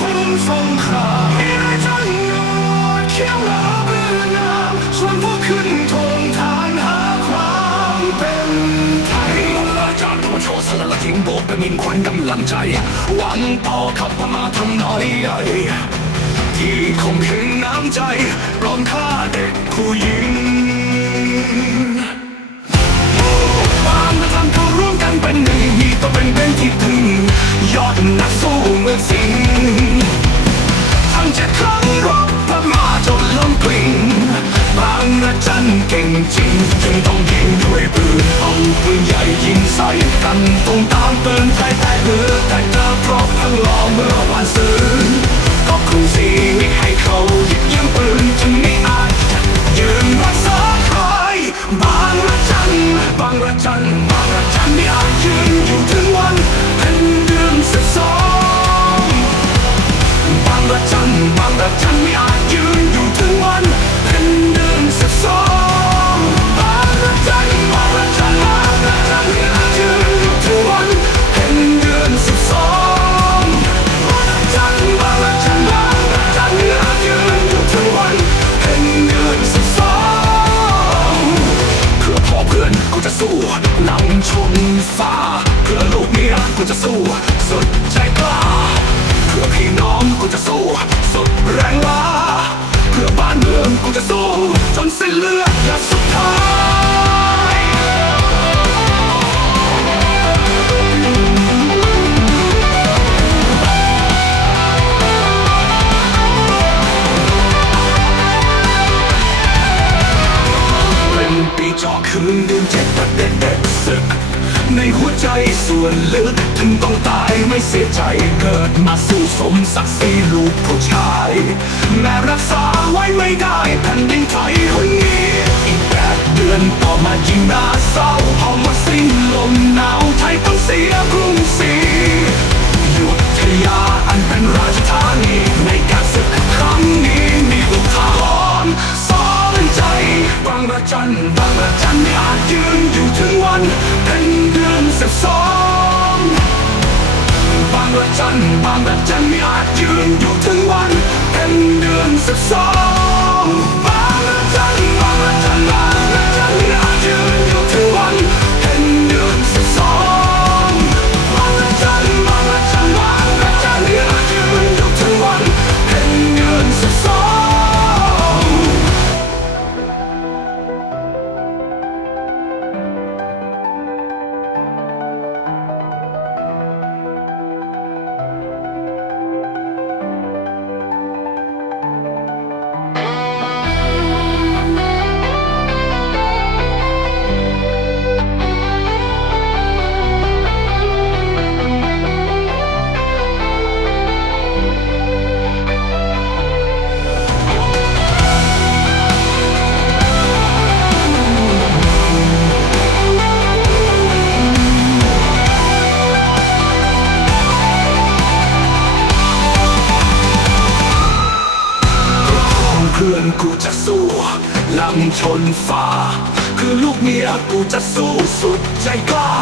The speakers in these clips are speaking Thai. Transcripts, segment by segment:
ทธงสงครามมีนายจันโนดเขียวลาเบือนามส่วนพวกขึ้นธงทานหาความเป็นไทยอาจารย์ตัวโชว์สลัดละทิ้งโบกเป็นมินขวัญกำลังใจ หวังต่อขับมาทำน้อยใหญ่ที่คงถึงน้ำใจปลอมฆ่าเด็กผู้หญิง บางระจันบางระจันไม่อาจยืนอยู่ถึงวันเป็นเดือนสิบสองบางระจันบางระจันบางระจันไม่อาจยืนอยู่ถึงวันเป็นเดือนสิบสองบางระจันบางระจันบางระจันไม่อาจยืนอยู่ถึงวันเป็นเดือนสิบสองเพื่อพ่อเพื่อนกูจะสู้นำชนฟ้าเพื่อลูกเมียกูจะสู้ ใจส่วนลึก ถึงต้องตายไม่เสียใจเกิดมาสู้สมศักดิ์ศรีลูกผู้ชาย แม้รักษาไว้ไม่ได้แผ่นดินไทยคนนี้อีกแปดเดือนต่อมายิ่งน่าเศร้าพอมาสิ้นลมหนาวไทยต้องเสียกรุงศรีอยุธยาอันเป็นราชธาันบางแบบจะไม่อาจยืนอยู่ถึงวันเป็นเดือนสิบสอง พื่อนกูจะสู้ลำชนฟ้า คือลูกเมียกูจะสู้สุดใจกล้า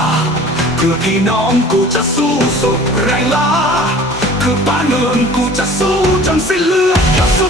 เพื่อพี่น้องกูจะสู้สุดแรงล้า คือป้าเมืองกูจะสู้จนสิ้นเลือดหยดสุด